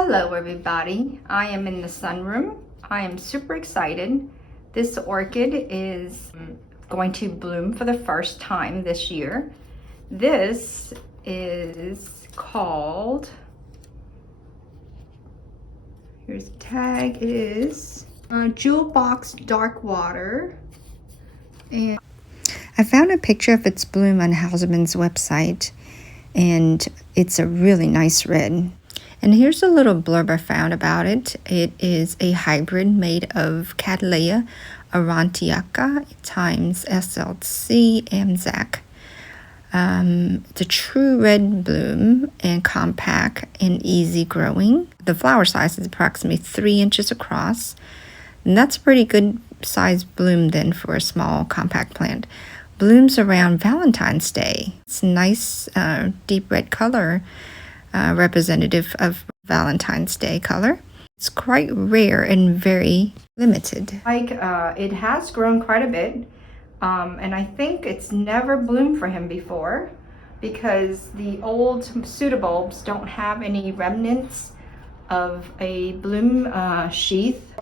Hello everybody, I am in the sunroom. I am super excited. This orchid is going to bloom for the first time this year. This is called, here's the tag, it is Jewel Box Dark Water. And I found a picture of its bloom on Houseman's website, and it's a really nice red. And here's a little blurb I found about it. It is a hybrid made of Cattleya aurantiaca times SLC Amzac. It's a true red bloom and compact and easy growing. The flower size is approximately 3 inches across. And that's a pretty good size bloom then for a small compact plant. Blooms around Valentine's Day. It's a nice deep red color. Representative of Valentine's Day color. It's quite rare and very limited. It has grown quite a bit, and I think it's never bloomed for him before because the old pseudobulbs don't have any remnants of a bloom sheath.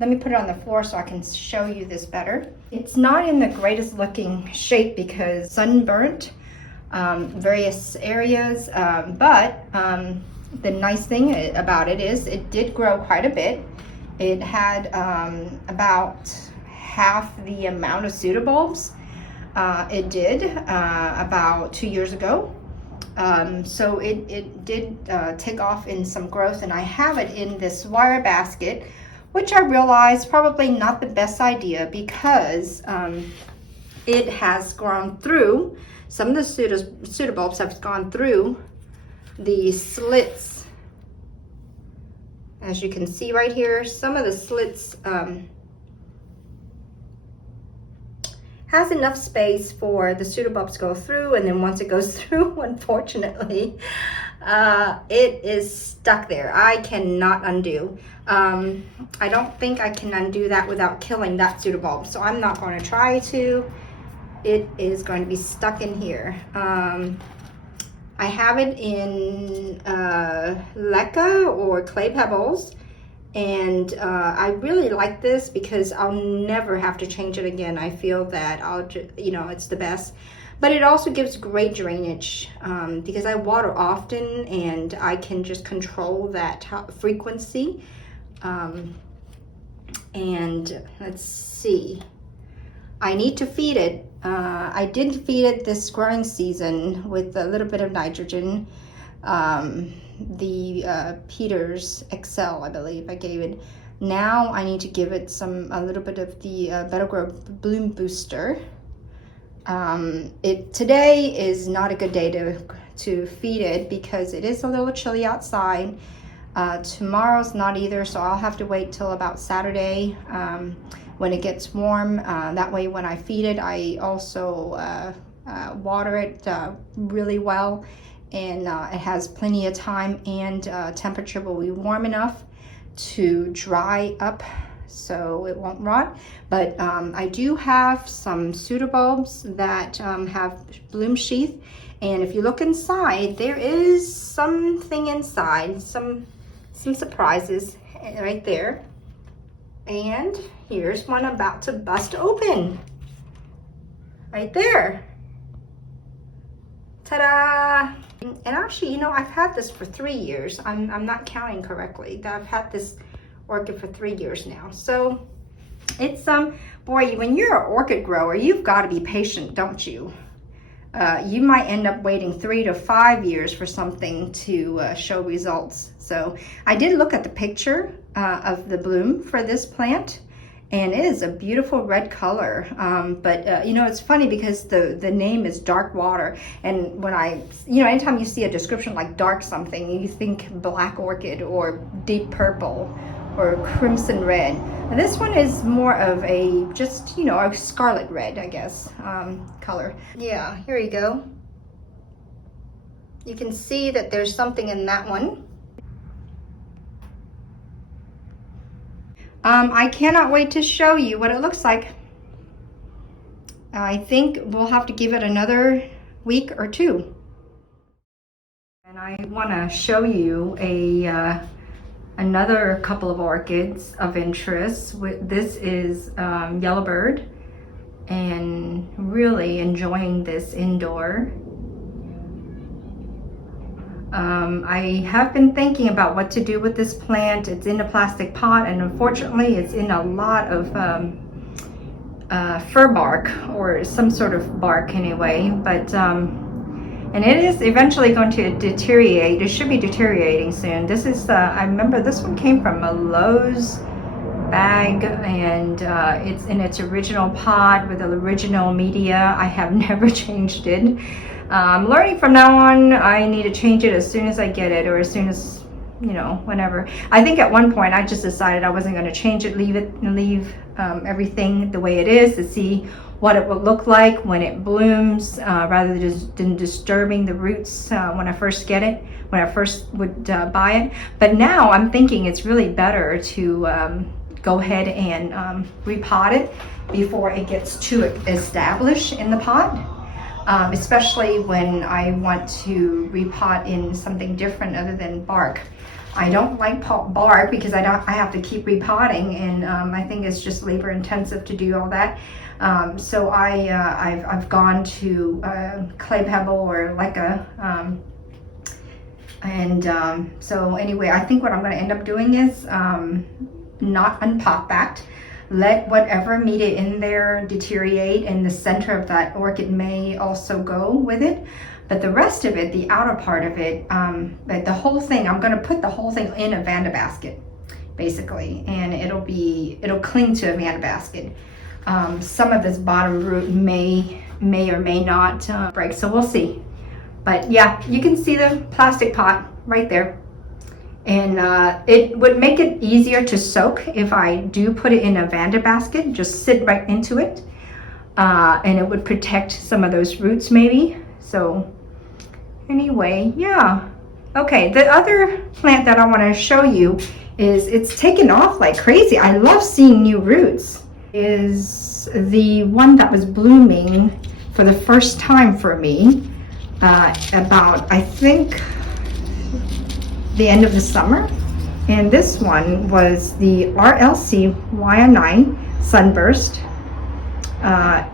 Let me put it on the floor so I can show you this better. It's not in the greatest looking shape because sunburnt. Various areas, but the nice thing about it is it did grow quite a bit. It had about half the amount of pseudobulbs it did about 2 years ago. So it did take off in some growth, and I have it in this wire basket, which I realized probably not the best idea because it has grown through. Some of the pseudobulbs have gone through the slits. As you can see right here, some of the slits has enough space for the pseudobulbs to go through, and then once it goes through, unfortunately, it is stuck there. I cannot undo. I don't think I can undo that without killing that pseudobulb, so I'm not going to try to. It is going to be stuck in here. I have it in leca or clay pebbles, and I really like this because I'll never have to change it again. I feel that it's the best, but it also gives great drainage because I water often and I can just control that frequency. And let's see. I need to feed it. I did feed it this growing season with a little bit of nitrogen. The Peters XL, I believe I gave it. Now I need to give it a little bit of the Better Grow Bloom Booster. Today is not a good day to feed it because it is a little chilly outside. Tomorrow's not either, so I'll have to wait till about Saturday. When it gets warm, that way when I feed it, I also water it really well, and it has plenty of time, and temperature will be warm enough to dry up so it won't rot. But I do have some pseudobulbs that have bloom sheath, and if you look inside, there is something inside, some surprises right there. And here's one about to bust open. Right there. Ta-da! And actually, I've had this for 3 years. I'm not counting correctly. I've had this orchid for 3 years now. So it's boy, when you're an orchid grower, you've got to be patient, don't you? You might end up waiting 3 to 5 years for something to show results. So I did look at the picture of the bloom for this plant, and it is a beautiful red color. But it's funny because the name is dark water, and when anytime you see a description like dark something, you think black orchid or deep purple or crimson red. And this one is more of a a scarlet red, I guess, color. Yeah, here you go. You can see that there's something in that one. I cannot wait to show you what it looks like. I think we'll have to give it another week or two. And I want to show you a another couple of orchids of interest. This is Yellow Bird, and really enjoying this indoor. I have been thinking about what to do with this plant. It's in a plastic pot, and unfortunately it's in a lot of fir bark, or some sort of bark anyway, but and it is eventually going to deteriorate. It should be deteriorating soon. This is I remember this one came from a Lowe's bag, and it's in its original pot with the original media. I have never changed it. I'm learning from now on. I need to change it as soon as I get it, or as soon as, you know, whenever. I think at one point I just decided I wasn't going to change it, leave everything the way it is, to see what it would look like when it blooms, rather than disturbing the roots when I first get it, when I first would buy it. But now I'm thinking it's really better to go ahead and repot it before it gets too established in the pot. Especially when I want to repot in something different other than bark. I don't like bark because I have to keep repotting, and I think it's just labor intensive to do all that. So I've gone to clay pebble or like a so anyway, I think what I'm going to end up doing is not unpot that. Let whatever media in there deteriorate, and the center of that orchid may also go with it. But the rest of it, the outer part of it, but the whole thing, I'm going to put the whole thing in a Vanda basket, basically, and it'll cling to a Vanda basket. Some of this bottom root may or may not break, so we'll see. But yeah, you can see the plastic pot right there. And it would make it easier to soak if I do put it in a Vanda basket, just sit right into it. And it would protect some of those roots maybe. So anyway, yeah. Okay, the other plant that I want to show you is, it's taken off like crazy. I love seeing new roots. Is the one that was blooming for the first time for me about, I think, the end of the summer. And this one was the Rlc Waianae Sunburst.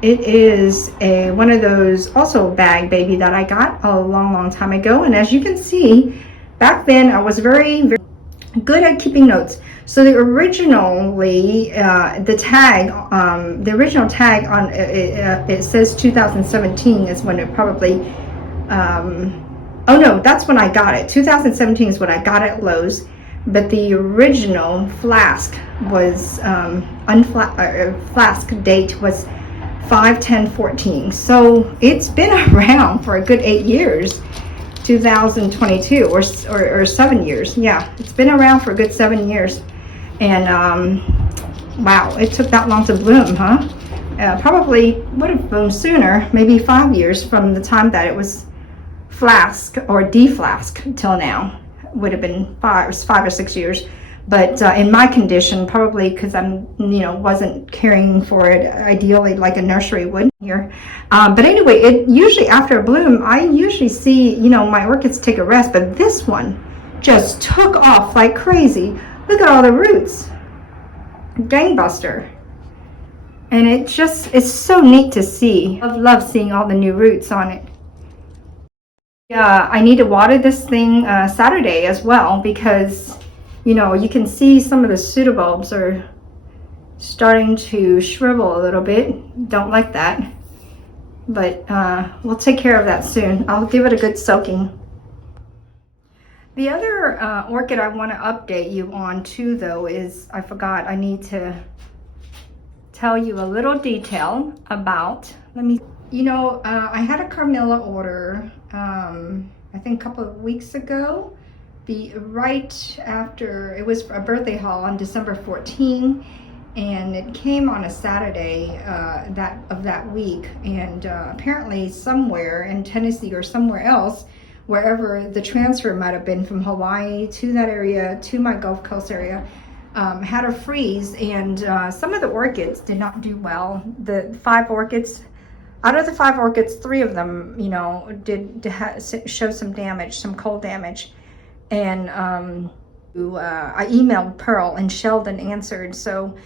It is one of those also bag baby that I got a long time ago, and as you can see, back then I was very good at keeping notes. So the originally the original tag on it says 2017 is when it probably oh no, that's when I got it. 2017 is when I got it at Lowe's, but the original flask was flask date was 5/10/14. So it's been around for a good 8 years. 2022 or 7 years. Yeah, it's been around for a good 7 years. And wow, it took that long to bloom, huh? Probably would have bloomed sooner, maybe 5 years from the time that it was flask or deflask till now. Would have been 5 or 6 years. But in my condition, probably because I'm, wasn't caring for it ideally like a nursery would here. But anyway, it usually after a bloom, I usually see, my orchids take a rest, but this one just took off like crazy. Look at all the roots. Gangbuster. And it's so neat to see. I love seeing all the new roots on it. Yeah, I need to water this thing Saturday as well, because you can see some of the pseudobulbs are starting to shrivel a little bit. Don't like that. But we'll take care of that soon. I'll give it a good soaking. The other orchid I want to update you on too, though, is, I forgot, I need to tell you a little detail about, I had a Carmela order, I think a couple of weeks ago. Right after, it was a birthday haul on December 14, and it came on a Saturday of that week, and apparently somewhere in Tennessee or somewhere else, wherever the transfer might have been from Hawaii to that area, to my Gulf Coast area, had a freeze, and some of the orchids did not do well. The 5 orchids, out of the 5 orchids, 3 of them, did show some damage, some cold damage. And I emailed Pearl and Sheldon answered, so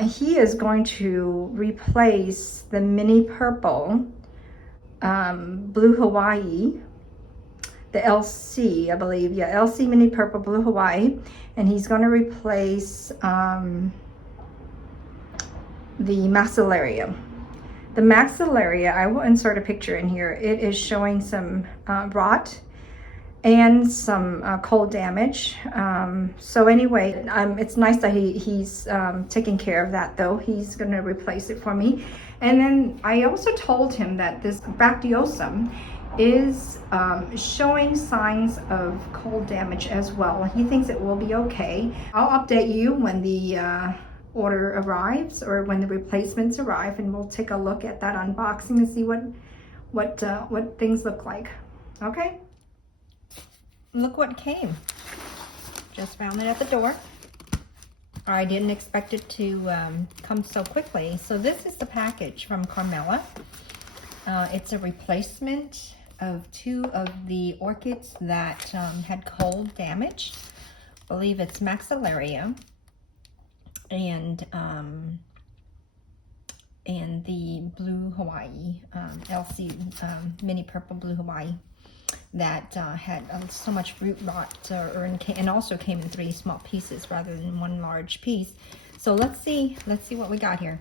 he is going to replace the mini purple blue Hawaii, the LC, I believe, yeah, LC mini purple blue Hawaii, and he's going to replace the Maxillaria. The Maxillaria, I will insert a picture in here. It is showing some rot and some cold damage. So anyway, it's nice that he's taking care of that, though. He's going to replace it for me. And then I also told him that this bracteosum is showing signs of cold damage as well. He thinks it will be okay. I'll update you when the order arrives, or when the replacements arrive, and we'll take a look at that unboxing and see what things look like. Okay, look what came. Just found it at the door. I didn't expect it to come so quickly. So this is the package from Carmela. It's a replacement of 2 of the orchids that had cold damage. I believe it's Maxillaria and the blue Hawaii, LC mini purple blue Hawaii, that had so much root rot, and also came in 3 small pieces rather than 1 large piece. So let's see what we got here.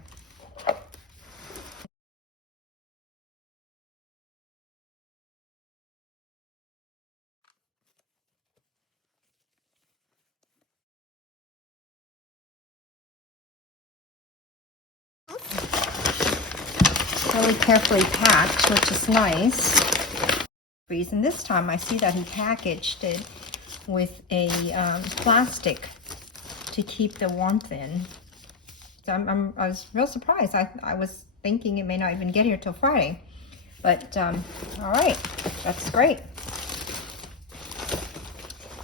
Really carefully packed, which is nice. And this time I see that he packaged it with a plastic to keep the warmth in. So I was real surprised. I was thinking it may not even get here till Friday. But all right, that's great.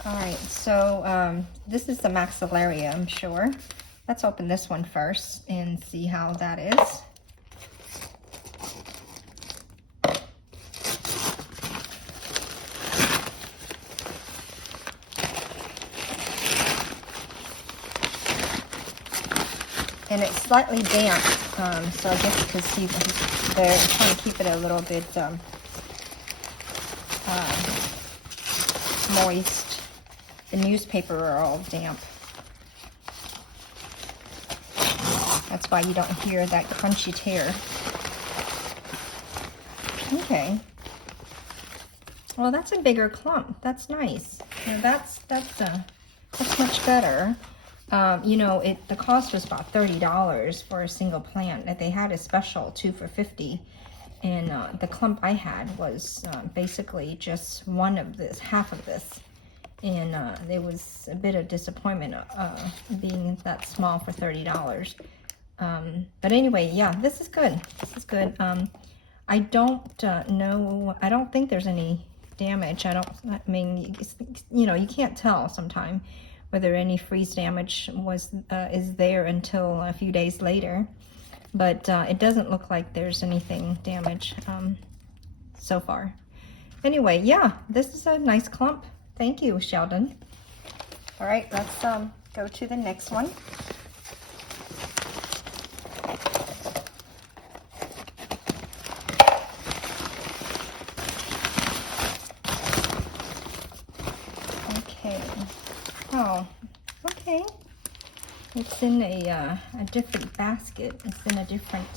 All right, so this is the Maxillaria, I'm sure. Let's open this one first and see how that is. And it's slightly damp, so I guess because they're trying to keep it a little bit moist. The newspaper are all damp. That's why you don't hear that crunchy tear. Okay. Well, that's a bigger clump. That's nice. Now that's much better. You know, the cost was about $30 for a single plant. That they had a special 2 for $50, and the clump I had was basically just half of this, and there was a bit of disappointment being that small for $30. But anyway, yeah, this is good. This is good. I don't know. I don't think there's any damage. I mean, you know, you can't tell sometimes whether any freeze damage is there until a few days later, but it doesn't look like there's anything damaged so far. Anyway, yeah, this is a nice clump. Thank you, Sheldon. All right, let's go to the next one. Oh, okay. It's in a different basket. It's in a different,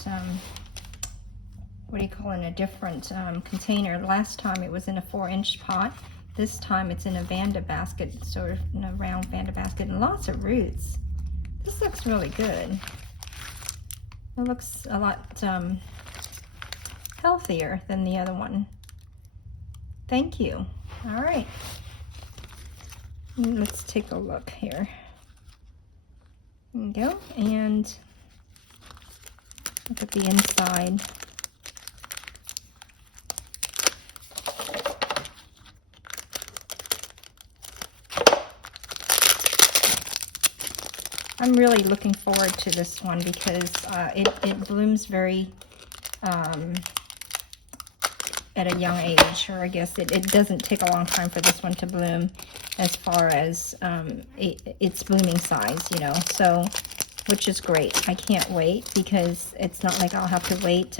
what do you call it, a different container. Last time it was in a 4-inch pot. This time it's in a Vanda basket, sort of in a round Vanda basket, and lots of roots. This looks really good. It looks a lot healthier than the other one. Thank you. All right. Let's take a look here. There you go. And look at the inside. I'm really looking forward to this one because it blooms very at a young age, or I guess it doesn't take a long time for this one to bloom as far as its blooming size, you know, so, which is great. I can't wait, because it's not like I'll have to wait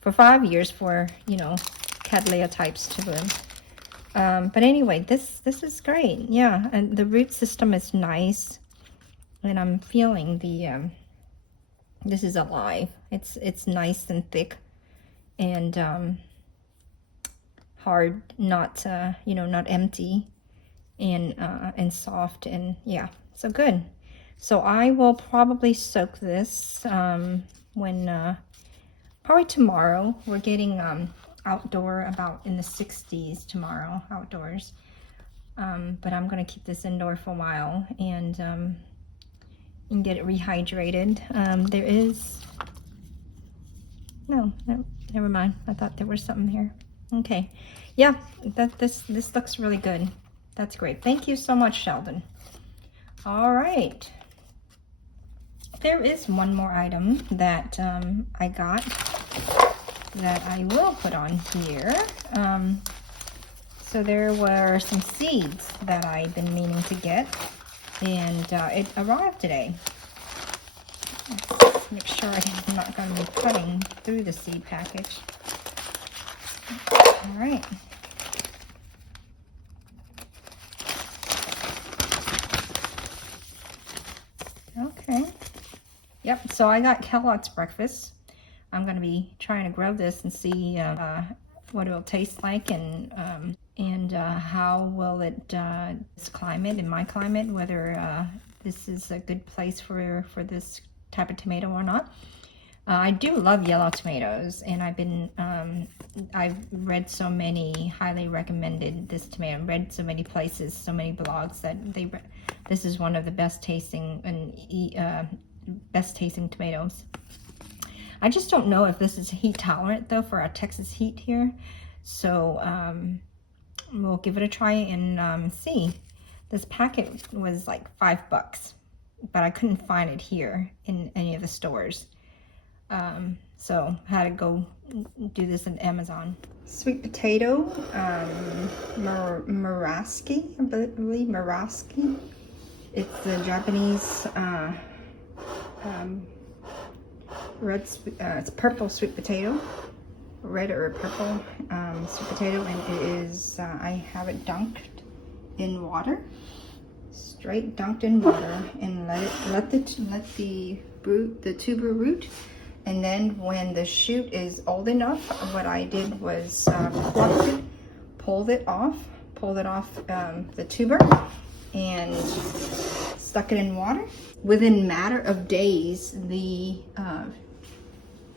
for 5 years for, you know, Cattleya types to bloom. But anyway, this is great. Yeah, and the root system is nice, and I'm feeling the this is alive. It's nice and thick, and hard, not you know, not empty, and soft, and yeah, so good. So I will probably soak this when probably tomorrow. We're getting outdoor about in the 60s tomorrow, outdoors. But I'm gonna keep this indoor for a while and get it rehydrated. There is no, never mind. I thought there was something here. Okay, yeah, this looks really good. That's great. Thank you so much, Sheldon. All right, there is one more item that I got that I will put on here. So there were some seeds that I've been meaning to get, and it arrived today. Let's make sure I'm not going to be cutting through the seed package. All right. Okay. Yep, so I got Kellogg's breakfast. I'm going to be trying to grow this and see what it'll taste like, and how will it this climate, in my climate, whether this is a good place for this type of tomato or not. I do love yellow tomatoes, and I've read so many highly recommended this tomato. I've read so many places, so many blogs that this is one of the best tasting tomatoes. I just don't know if this is heat tolerant though for our Texas heat here. So we'll give it a try and see. This packet was like $5, but I couldn't find it here in any of the stores. So I had to go do this on Amazon. Sweet potato, Murasaki, I believe, Murasaki. It's the Japanese it's purple sweet potato, red or purple sweet potato, and it is I have it dunked in water, straight dunked in water, and let the tuber root. And then when the shoot is old enough, what I did was plucked it, pulled it off the tuber, and stuck it in water. Within matter of days, the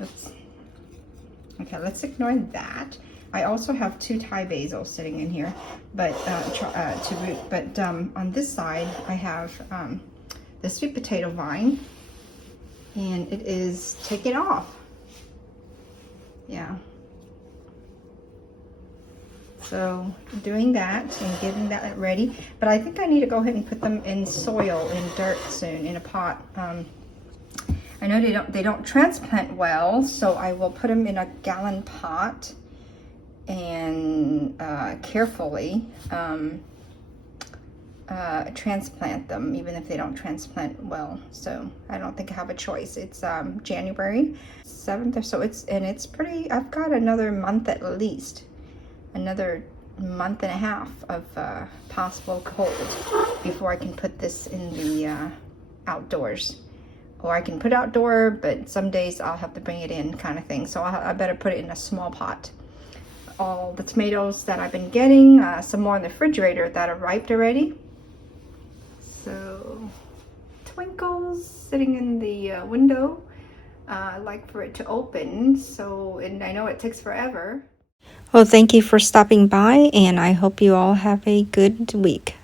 oops. Okay, let's ignore that. I also have 2 Thai basil sitting in here, but to root. But on this side, I have the sweet potato vine, and it is take it off. Yeah. So doing that and getting that ready, but I think I need to go ahead and put them in soil, in dirt soon, in a pot. I know they don't transplant well, so I will put them in a gallon pot and carefully transplant them, even if they don't transplant well. So I don't think I have a choice. It's January 7th or so. It's pretty. I've got another month at least. Another month and a half of possible cold before I can put this in the outdoors. Or I can put outdoor, but some days I'll have to bring it in, kind of thing. So I better put it in a small pot. All the tomatoes that I've been getting, some more in the refrigerator that are ripe already. So Twinkle's sitting in the window. I like for it to open, so, and I know it takes forever. Well, thank you for stopping by, and I hope you all have a good week.